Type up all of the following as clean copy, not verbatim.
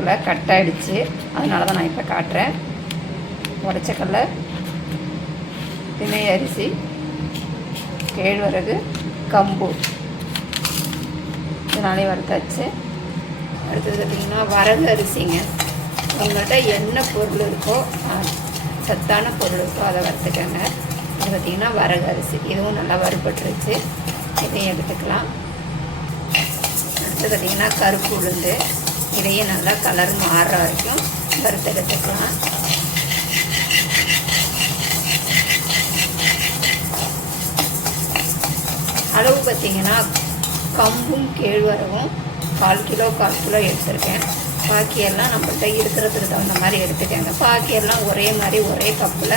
போல் cut ஆகிடுச்சு, அதனால தான் நான் இப்போ காட்டுறேன். உடச்சக்கடலை, தினை அரிசி, கேழ்வரகு, கம்பு இதனாலே வறுத்தாச்சு. அடுத்தது பார்த்திங்கன்னா வரகு அரிசிங்க. உங்கள்கிட்ட என்ன பொருள் இருக்கோ, சத்தான பொருள் இருக்கோ அதை வறுத்துக்கங்க. இது பார்த்திங்கன்னா வரகு அரிசி, இதுவும் நல்லா வறுபட்டுருச்சு, இதையும் எடுத்துக்கலாம். அடுத்து பார்த்திங்கன்னா கருப்பு உளுந்து, இதையும் நல்லா கலர் மாறுற வரைக்கும் வறுத்து எடுத்துக்கலாம். அளவு பார்த்திங்கன்னா கம்பும் கேழ்வரகும் 1/4 கிலோ எடுத்துருக்கேன். பாக்கியெல்லாம் நம்மள்கிட்ட இருக்கிறதுக்கு தகுந்த மாதிரி எடுத்துக்கோங்க. பாக்கியெல்லாம் ஒரே மாதிரி ஒரே கப்பில்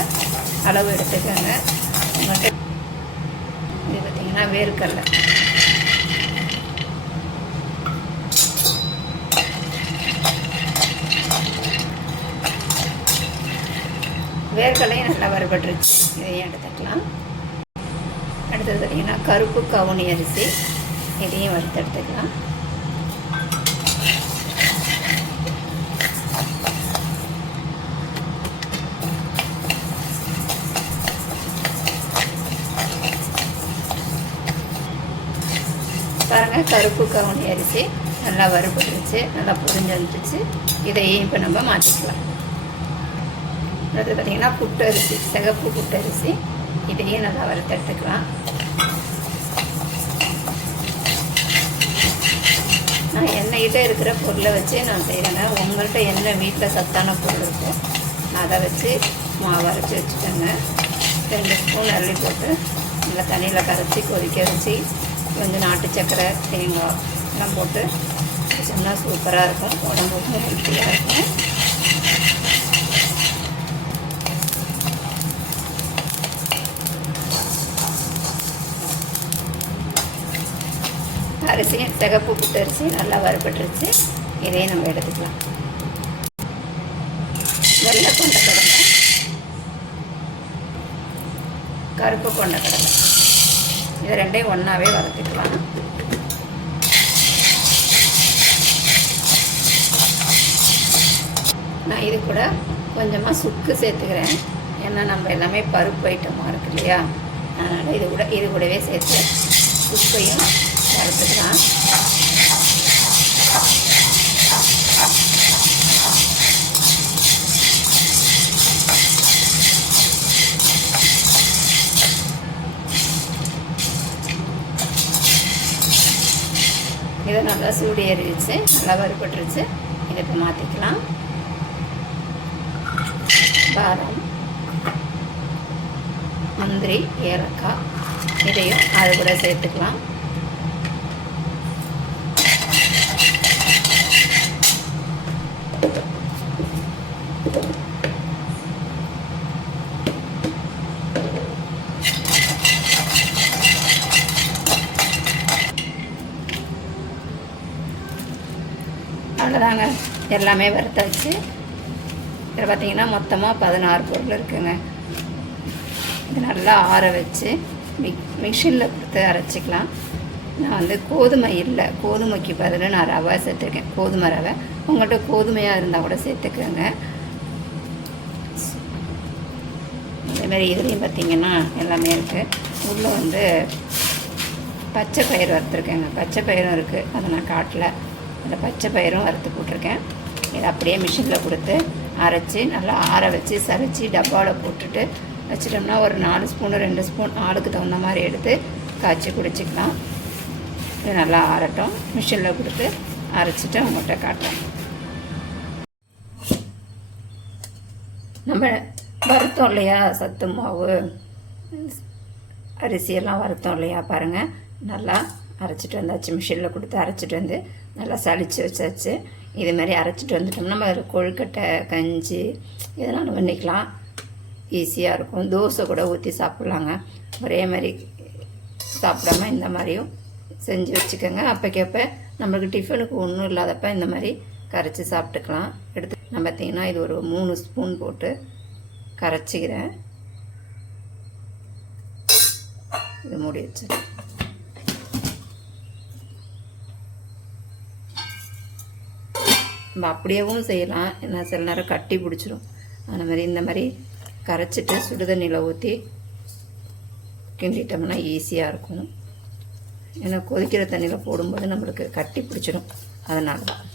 அளவு எடுத்துக்கோங்க. உங்கள்கிட்ட இது பார்த்திங்கன்னா வேர்க்கடலை, வேர்க்கடலையும் நல்லா வறுபட்டுருச்சு, இதையும் எடுத்துக்கலாம். அடுத்தது பார்த்திங்கன்னா கருப்பு கவுனி அரிசி, இதையும் வறுத்து எடுத்துக்கலாம். பாருங்கள், கருப்பு கவுனி அரிசி நல்லா வறுபட்டுருச்சு, நல்லா பொரிஞ்சு வந்துருச்சு. இதையும் இப்போ நம்ம மாற்றிக்கலாம். அடுத்து பார்த்திங்கன்னா புட்டரிசி, சிகப்பு புட்டரிசி, இதையும் நல்லா வறுத்து எடுத்துக்கலாம். நான் எண்ணெய்கிட்ட இருக்கிற பொருளை வச்சு நான் செய்கிறேங்க. உங்கள்கிட்ட என்ன வீட்டில் சத்தான பொருள் இருக்கோ அதை வச்சு மாவு அரைச்சி வச்சுட்டேங்க. 2 ஸ்பூன் அள்ளி போட்டு நல்லா தண்ணியில் கரைச்சி கொதிக்க வச்சு கொஞ்சம் நாட்டு சக்கரை, தேங்காய் எல்லாம் போட்டு வச்சோம்னா சூப்பராக இருக்கும், உடம்புக்கும் ஹெல்த்தியாக இருக்கும். அரிசியும் சிகப்பு புட்டு அரிசி நல்லா வறுபட்டுருச்சு, இதையும் நம்ம எடுத்துக்கலாம். வெள்ளை கொண்டக்கடலை, கருப்பு கொண்டக்கடலை, இது ரெண்டையும் ஒன்றாவே வறுத்துக்கலாம். நான் இது கூட கொஞ்சமாக சுக்கு சேர்த்துக்கிறேன். ஏன்னா நம்ம எல்லாமே பருப்பு ஐட்டமாக இருக்கு இல்லையா, அதனால் இது கூடவே சேர்த்து சுக்கையும் வறுத்துக்கலாம். இதை நல்லா சூடு ஏறிடுச்சு, நல்லா வறுபட்டுருச்சு. இதை இப்போ மாற்றிக்கலாம். பாதாம், முந்திரி, ஏலக்காய் இதையும் அது கூட சேர்த்துக்கலாம். அவ்வளோதாங்க, எல்லாமே வறுத்தாச்சு. இதில் பார்த்திங்கன்னா மொத்தமாக 16 பொருள் இருக்குங்க. இது நல்லா ஆற வச்சு மிக்சியில் கொடுத்து அரைச்சிக்கலாம். நான் வந்து கோதுமை இல்லை, கோதுமைக்கு பதில் நான் ரவை சேர்த்துருக்கேன், கோதுமை ரவை. உங்கள்கிட்ட கோதுமையாக இருந்தால் கூட சேர்த்துக்கோங்க. இதேமாதிரி இதுலேயும் பார்த்திங்கன்னா எல்லாமே இருக்குது. உள்ளே வந்து பச்சை பயிறு வறுத்துருக்கேங்க, பச்சை பயிரும் இருக்குது, அதை நான் காட்டல. அந்த பச்சை பயிரும் வறுத்து போட்டிருக்கேன். இதை அப்படியே மிஷினில் கொடுத்து அரைச்சி நல்லா ஆற வச்சு சரைச்சி டப்பாவில் போட்டுட்டு வச்சிட்டோம்னா ஒரு 4 ஸ்பூனு 2 ஸ்பூன் ஆளுக்கு தகுந்த மாதிரி எடுத்து காய்ச்சி குடிச்சிக்கலாம். இது நல்லா ஆறட்டும், மிஷினில் கொடுத்து அரைச்சிட்டு அவங்கள்ட்ட காட்டுறேன். நம்ம வறுத்தோம் இல்லையா சத்து மாவு, அரிசியெல்லாம் வறுத்தோம் இல்லையா, பாருங்கள் நல்லா அரைச்சிட்டு வந்தாச்சு. மிஷினில் கொடுத்து அரைச்சிட்டு வந்து நல்லா சளிச்சு வச்சாச்சு. இதுமாதிரி அரைச்சிட்டு வந்துட்டோம்னா நம்ம அதில் கொழுக்கட்டை, கஞ்சி இதெல்லாம் நம்ம பண்ணிக்கலாம், ஈஸியாக இருக்கும். தோசை கூட ஊற்றி சாப்பிட்லாங்க. ஒரே மாதிரி சாப்பிடாம இந்த மாதிரியும் செஞ்சு வச்சுக்கோங்க. அப்போக்கப்போ நம்மளுக்கு டிஃபனுக்கு ஒன்றும் இல்லாதப்ப இந்த மாதிரி கரைச்சி சாப்பிட்டுக்கலாம். எடுத்து நான் பார்த்திங்கன்னா இது ஒரு 3 ஸ்பூன் போட்டு கரைச்சிக்கிறேன். இது மூடி வச்சு நம்ம அப்படியேவும் செய்யலாம், ஏன்னா சில நேரம் கட்டி பிடிச்சிரும். அந்த மாதிரி இந்த மாதிரி கரைச்சிட்டு சுடுதண்ணியில் ஊற்றி கிண்டிட்டோம்னா ஈஸியாக இருக்கும். ஏன்னா கொதிக்கிற தண்ணியில் போடும்போது நம்மளுக்கு கட்டி பிடிச்சிடும், அதனால தான்.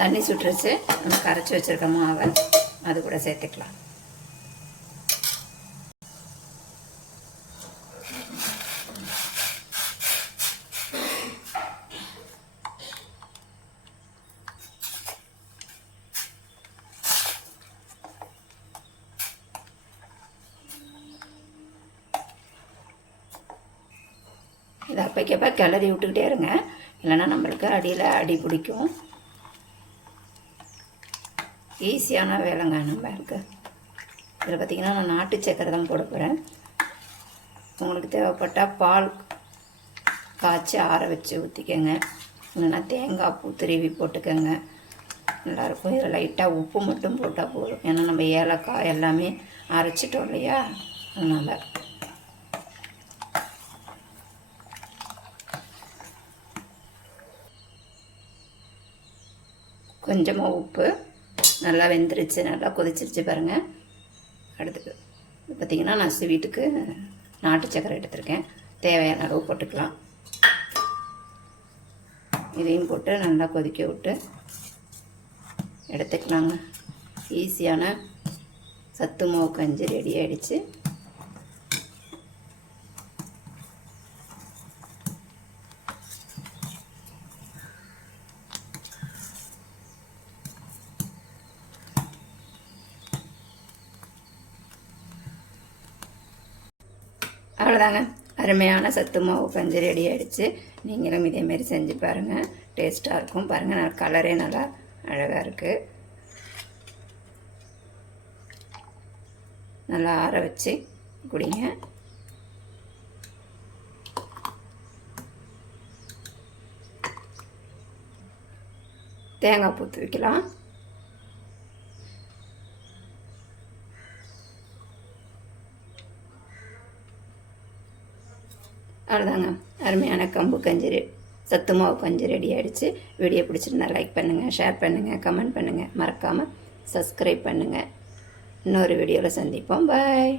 தண்ணி சுட்டுருச்சு, நம்ம கரைச்சி வச்சுருக்க மாவை அது கூட சேர்த்துக்கலாம். இதை அப்பைக்கப்போ கிளறி விட்டுக்கிட்டே இருங்க, இல்லைன்னா நம்மளுக்கு அடியில் அடி பிடிக்கும். ஈஸியான வேலைங்க நம்மளுக்கு. இதில் பார்த்திங்கன்னா நான் நாட்டு சக்கரை தான் போட போகிறேன். உங்களுக்கு தேவைப்பட்டால் பால் காய்ச்சி ஆற வச்சு ஊற்றிக்கங்க, இல்லைன்னா தேங்காய் பூ திருவி போட்டுக்கோங்க, நல்லாயிருக்கும். இதில் லைட்டாக உப்பு மட்டும் போட்டால் போதும், ஏன்னா நம்ம ஏலக்காய் எல்லாமே அரைச்சிட்டோம் இல்லையா, அதனால். கொஞ்சமாக உப்பு, நல்லா வெந்துருச்சு, நல்லா கொதிச்சிருச்சு பாருங்கள். அடுத்து பார்த்திங்கன்னா நான் ஸ்வீட்டுக்கு நாட்டு சக்கரை எடுத்துருக்கேன், தேவையான அளவு போட்டுக்கலாம். இதையும் போட்டு நல்லா கொதிக்க விட்டு எடுத்துக்கலாங்க. ஈஸியான சத்து மாவு கஞ்சி ரெடி ஆகிடுச்சு. அவ்வளோதாங்க, அருமையான சத்து மாவு கஞ்சி ரெடி ஆகிடுச்சு. நீங்களும் இதேமாரி செஞ்சு பாருங்கள், டேஸ்ட்டாக இருக்கும். பாருங்கள், நான் கலரே நல்லா அழகாக இருக்குது. நல்லா ஆற வச்சு குடிங்க. தேங்காய் பூ வைக்கலாம். அவ்வளோதாங்க, அருமையான கம்பு கஞ்சி சத்து மாவு கஞ்சி ரெடி ஆகிடுச்சு. வீடியோ பிடிச்சிருந்தா லைக் பண்ணுங்கள், ஷேர் பண்ணுங்கள், கமெண்ட் பண்ணுங்கள், மறக்காமல் சப்ஸ்கிரைப் பண்ணுங்கள். இன்னொரு வீடியோவில் சந்திப்போம். பாய்.